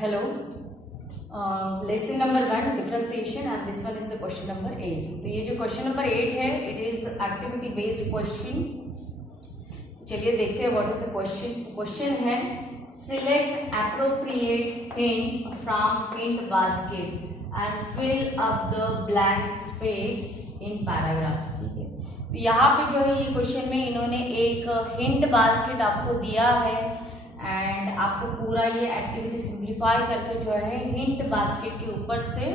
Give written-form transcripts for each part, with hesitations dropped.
Hello. Lesson number 1 differentiation and this one is the question number 8. तो ये जो question number 8 है it is activity based question. तो चलिए देखते हैं what is the question. Question है select appropriate hint from hint basket and fill up the blank space in paragraph. ठीक है, तो यहाँ पे जो है ये क्वेश्चन में इन्होंने एक हिंट बास्केट आपको दिया है एंड आपको पूरा ये एक्टिविटी सिंप्लीफाई करके जो है हिंट बास्केट के ऊपर से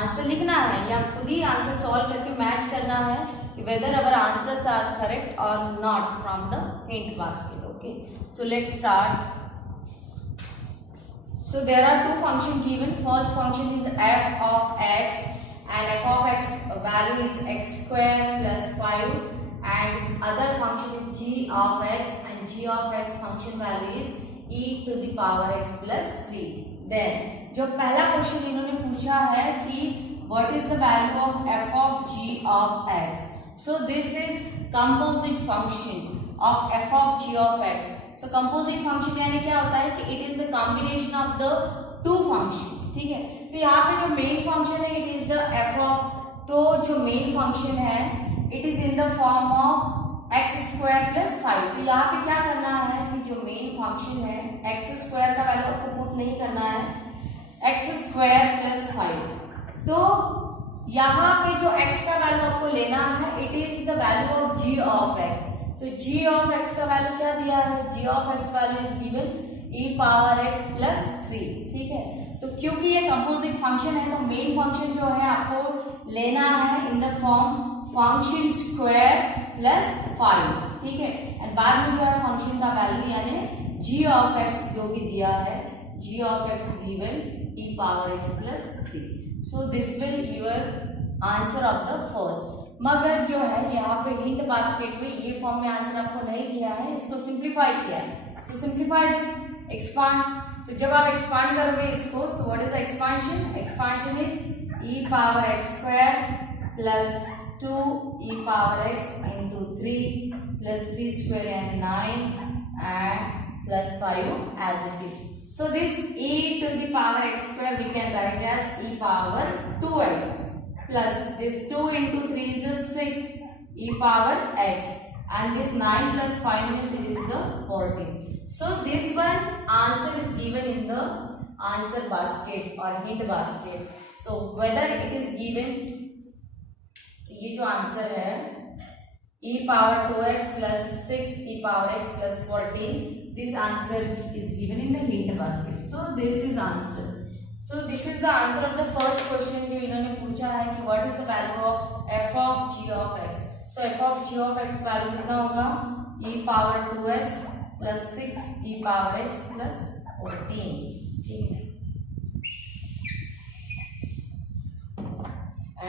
आंसर लिखना है या खुद ही आंसर सॉल्व करके मैच करना है कि whether our answers are correct और not from the hint basket. Okay, so let's start. So there are two functions given. First function is f of x and f of x value is x square plus 5 and its other function is g of x and g of x function value is e to the power x plus 3. Then जो पहला question इन्होंने पूछा है कि what is the value of f of g of x. So this is composite function of f of g of x. So composite function यानी क्या होता है कि it is the combination of the two function. ठीक है, तो यहाँ पे जो मेन फंक्शन है it is the f of, तो जो मेन फंक्शन है it is in the form of x square plus 5. तो यहाँ पे क्या करना है कि जो मेन फंक्शन है x square का वैल्यू आपको पुट नहीं करना है, x square plus 5. तो यहाँ पे जो x का वैल्यू आपको लेना है it is the value of g of x. तो g of x का वैल्यू क्या दिया है, g of x value is given e power x plus 3. ठीक है, तो क्योंकि ये कंपोजिट फंक्शन है तो मेन फंक्शन जो है आपको लेना है इन the form function square plus 5. ठीक है, एंड बाद में जो है फंक्शन का वैल्यू यानी g of x जो भी दिया है g of x given e power x plus 3. So this will your answer of the first. मगर जो है यहाँ पे हिंट बास्केट में ये फॉर्म में आंसर आपको नहीं किया है, इसको सिंप्लीफाई किया है. So simplify this, expand. तो जब आप एक्सपांड करोगे इसको, so what is the expansion? Expansion is e power x square plus 2 e power x into 3 प्लस 3 स्क्वायर यानी 9 and plus 5 as it is. So this e to the power x square we can write as e power 2x plus this 2 into 3 is the 6 e power x and this 9 plus 5 means it is the 14. So this one answer is given in the answer basket or hint basket. So whether it is given, ये जो answer है e power 2x plus 6 e power x plus 14, this answer is given in the hint basket. So this is answer. So this is the answer of the first question जो इन्होंने पूछा है कि what is the value of f of g of x. So f of g of x value कितना होगा, e power 2x plus 6 e power x plus 14. ठीक है,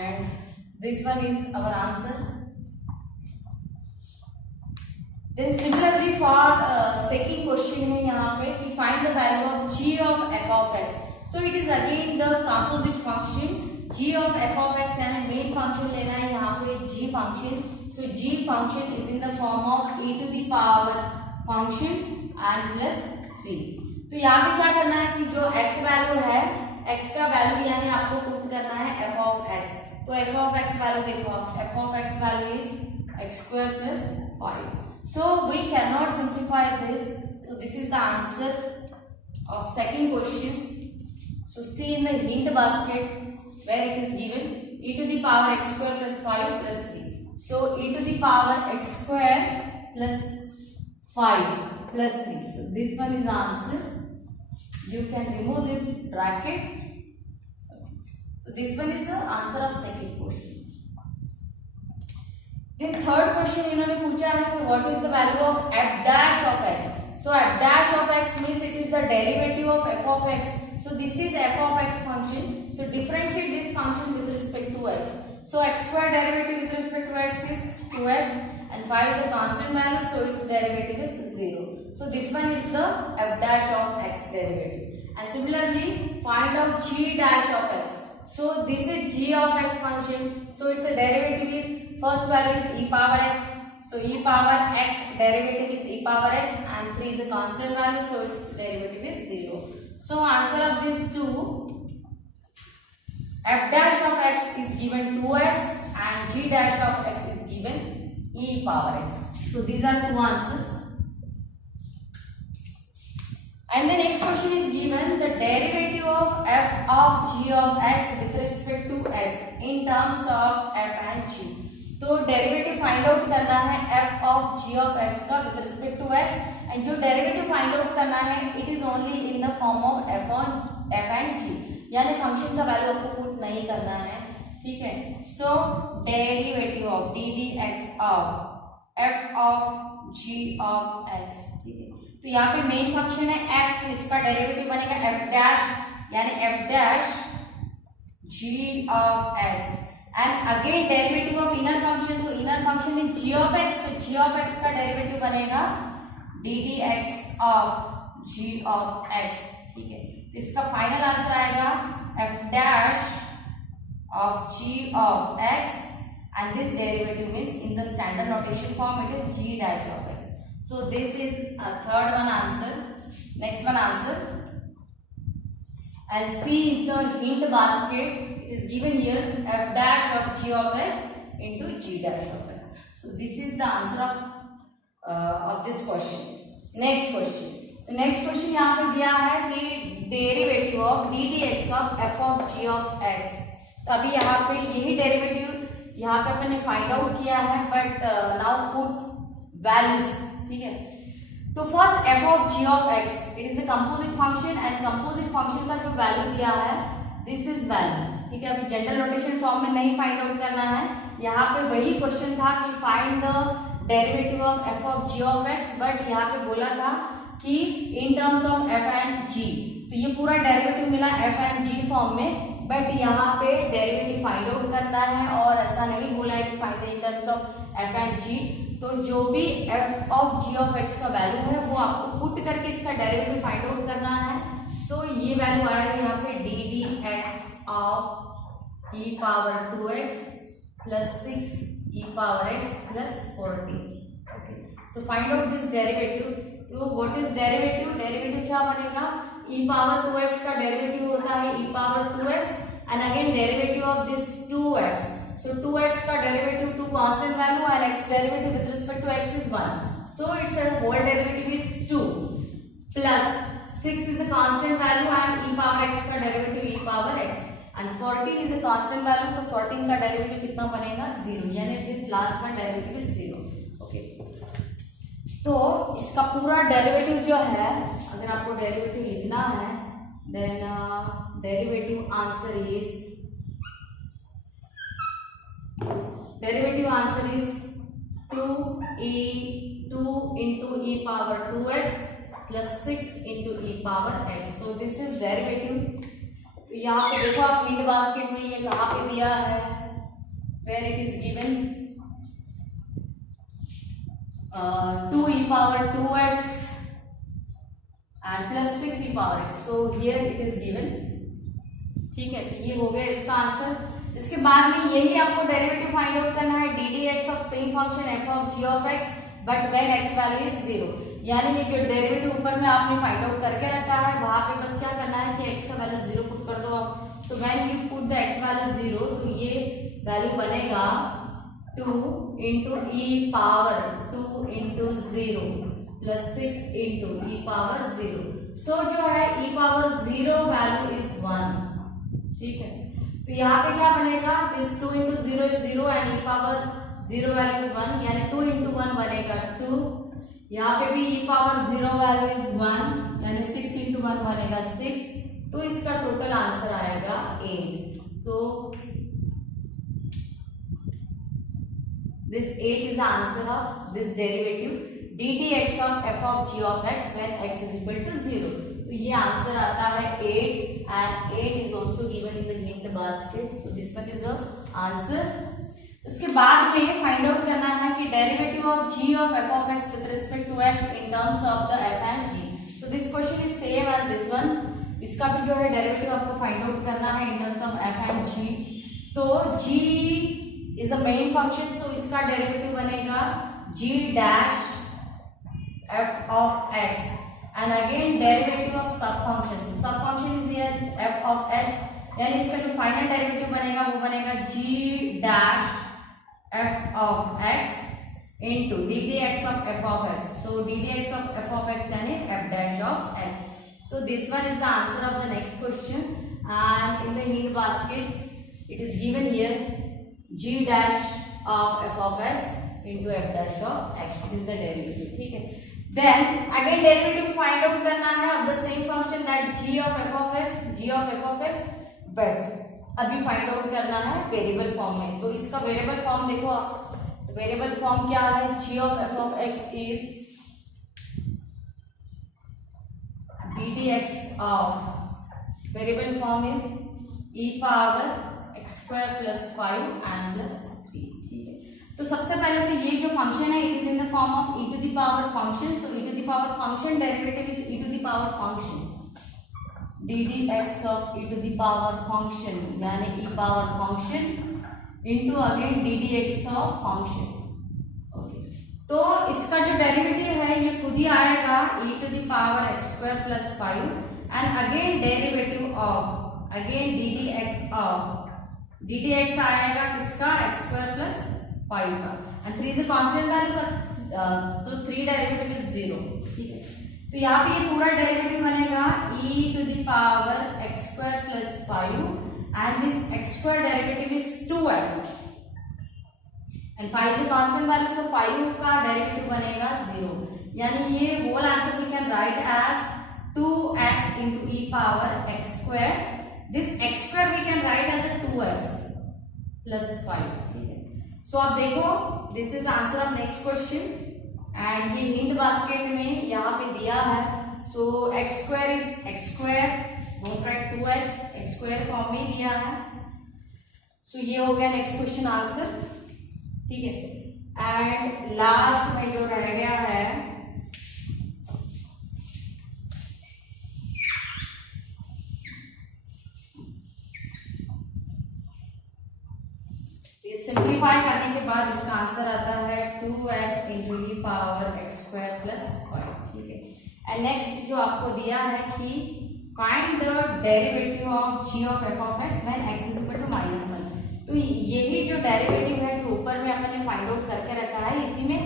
and this one is our answer. Then similarly for second question है यहाँ पे कि find the value of g of f of x. So it is again the composite function g of f of x and main function लेना है यहाँ पे g function. So g function is in the form of e to the power function and plus 3. तो यहाँ पे क्या करना है कि जो x वैल्यू है, x का वैल्यू यानी आपको पुट करना है f of x. तो f of x वैल्यू देखो, f of x value is x square plus 5. So we cannot simplify this. So this is the answer of second question. So see in the hint basket where it is given e to the power x square plus 5 plus 3. So e to the power x square plus 5 plus 3. So this one is the answer. You can remove this bracket. So this one is the answer of second question. Then third question इन्होंने पूछा है कि what is the value of f dash of x. So f dash of x means it is the derivative of f of x. So this is f of x function. So differentiate this function with respect to x. So x square derivative with respect to x is 2x and 5 is a constant value, so its derivative is 0. So this one is the f dash of x derivative. And similarly find out g dash of x. So this is g of x function. So its a derivative is first value is e power x. So e power x derivative is e power x and 3 is a constant value, so its derivative is 0. So answer of these two, f dash of x is given 2x and g dash of x is given e power x. So these are two answers. And the next question is given the derivative of f of g of x with respect to x in terms of f and g. तो derivative find out करना है f of g of x का with respect to x, and जो derivative find out करना है it is only in the form of f and g, यानी function का value आपको पुट नहीं करना है, ठीक है। So derivative of d d x of f of g of x, ठीक है। तो यहाँ पे मेन फंक्शन है f, तो इसका डेरिवेटिव बनेगा f डैश, यानी f dash g of x, and again derivative of inner function, so inner function है g ऑफ x, तो g ऑफ x का डेरिवेटिव बनेगा D d x of g of x, ठीक है। तो इसका फाइनल आंसर आएगा f dash of g of x, and this derivative is in the standard notation form, it is g dash of x. So this is a third one answer. Next one answer, as see the hint basket, it is given here f dash of g of x into g dash of x. So this is the answer of this question. Next question, the next question यहाँ पे दिया है कि derivative of d d x of f of g of x. तो अभी यहाँ पे यही डेरिवेटिव यहाँ पे अपन ने फाइंड आउट किया है, बट नाउ पुट वैल्यूज, ठीक है। तो first f of g of x, it is the composite function, and composite function का जो वैल्यू दिया है दिस इज वैल्यू, ठीक है। अभी जनरल नोटेशन फॉर्म में नहीं फाइंड आउट करना है, यहाँ पे वही क्वेश्चन था कि find the derivative of f of g of x, but यहाँ पे बोला था कि in terms of f and g, तो ये पूरा डेरिवेटिव मिला f एंड g फॉर्म में, बट यहाँ पे डेरिवेटिव फाइंड आउट करना है, और ऐसा नहीं बोला है कि find in terms of f and g। तो जो भी f of g of x का वैल्यू है वो आपको पुट करके इसका डेरिवेटिव फाइंड आउट करना है। सो ये वैल्यू आएगा यहाँ पे D d x of e power 2x plus 6 e power x plus 40। Okay, so find out this derivative. तो व्हाट इज डेरिवेटिव? डेरिवेटिव क्या बनेगा? e पावर 2x का डेरिवेटिव होता है e power 2x, and again derivative of this 2x। So 2x का derivative 2 constant value and x derivative with respect to x is 1. So its whole derivative is 2 plus 6 is a constant value and e power x का derivative e power x, and 14 is a constant value, तो 14 का derivative कितना बनेगा? 0, यानी this last one derivative is 0. Okay. तो इसका पूरा derivative जो है, अगर आपको derivative लिखना है, then derivative answer is derivative answer is 2 into e power 2x plus 6 into e power x. So this is derivative. तो यहाँ पे देखो आप हिंट बास्केट में ये कहाँ पे दिया है, where it is given 2 e power 2x and plus 6 e power x. So here it is given, ठीक है। तो ये हो गया इसका आंसर। इसके बाद में यही आपको डेरिवेटिव फाइंड आउट करना है d d x of same function f of g of x, but when x value is 0, यानी ये जो डेरिवेटिव ऊपर में आपने फाइंड आउट करके रखा है वहां पे बस क्या करना है कि एक्स का वैल्यू 0 पुट कर दो आप। So when you put the x value 0, तो ये वैल्यू बनेगा 2 इंटू ई पावर 2 इंटू 0 प्लस 6 इंटू ई पावर 0। सो जो है ई पावर 0 वैल्यू इज 1, ठीक है। तो यहाँ पे क्या बनेगा? This 2 into 0 is 0 and E power 0 value is 1, यानी 2 इंटू 1 बनेगा 2। यहाँ पे भी ई पावर 0 वैल्यू इज 1, यानी 6 इंटू 1 बनेगा 6। तो इसका टोटल आंसर आएगा 8। So this 8 is the answer of this derivative d d x of f of g of x when x is equal to 0। तो ये आंसर आता है 8, and 8 is also given in the hint basket. So this one is the answer. उसके बाद में find out करना है कि derivative of g of f of x with respect to x in terms of the f and g. So this question is same as this one. इसका भी जो है डेरिवेटिव आपको फाइंड आउट करना है in terms of f and g. तो g is the main function, so इसका derivative बनेगा g dash f of x, and again derivative of sub function. So sub function is here f of x, यानी इसका जो final derivative बनेगा वो बनेगा g dash f of x into d dx of f of x. So d dx of f of x यानी f dash of x. So this one is the answer of the next question, and in the hint basket it is given here g dash of f of x into f dash of x. This is the derivative. ठीक है. Then again derivative find out करना है of the same function that g of f of x, but अभी find out करना है variable form में. तो इसका वेरिएबल फॉर्म देखो आप, वेरिएबल फॉर्म क्या है, g of f of x is d dx of, variable form is e power x square plus 5 and plus 3. ठीक है. तो सबसे पहले तो ये जो फंक्शन है it is in the form of e to the power function. So e to the power function derivative is e to the power function d dx of e to the power function, यानी e power function into again d dx of function. Okay, तो इसका जो derivative है ये खुद ही आएगा e to the power x square plus 5 and again derivative of again d dx आएगा किसका, x square plus 5 का, and 3 is a constant value का, so 3 डेरिवेटिव इज 0. ठीक है. तो यहाँ पे ये पूरा डेरिवेटिव बनेगा e to the power x square plus 5 and this x square derivative is 2x and 5 is a constant value, so 5 का डेरिवेटिव बनेगा 0. यानी ये whole answer we can write as 2x into e power x square. This x square we can write as a 2x plus 5. ठीक है. सो आप देखो this is answer of next question. And ये hint basket में यहाँ पे दिया है. So x square is x square, don't write 2x, x square form में दिया है. सो ये हो गया नेक्स्ट क्वेश्चन आंसर. ठीक है. एंड लास्ट में जो रह गया है सिंप्लीफाई करने के बाद इसका आंसर आता है 2x into e power x square plus 5. ठीक है. एंड नेक्स्ट जो आपको दिया है कि find the derivative of g of f of x when x is equal to -1. तो यही जो डेरिवेटिव है जो ऊपर में अपन ने फाइंड आउट करके रखा है, इसी में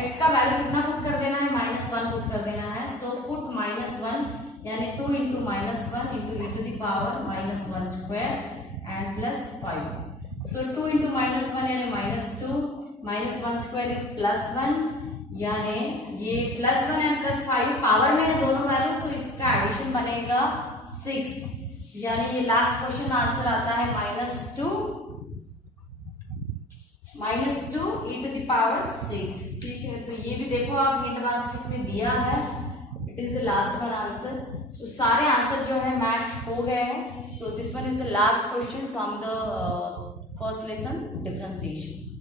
x का वैल्यू कितना पुट कर देना है, -1 पुट कर देना है. सो पुट -1 यानी 2 into -1 into e to the power -1 square and plus 5. So 2 into -1 यानी -2, -1 square is +1, यानी ये +1 एंड +5 पावर में है दोनों वैल्यू, सो इसका एडिशन बनेगा 6. यानी ये लास्ट क्वेश्चन आंसर आता है -2 e to the power 6. ठीक है. तो ये भी देखो आप हिंट बास्केट में दिया है, it is the last one answer. So सारे आंसर जो है मैच हो गए हैं. So this one is the last question from the first lesson, differentiation.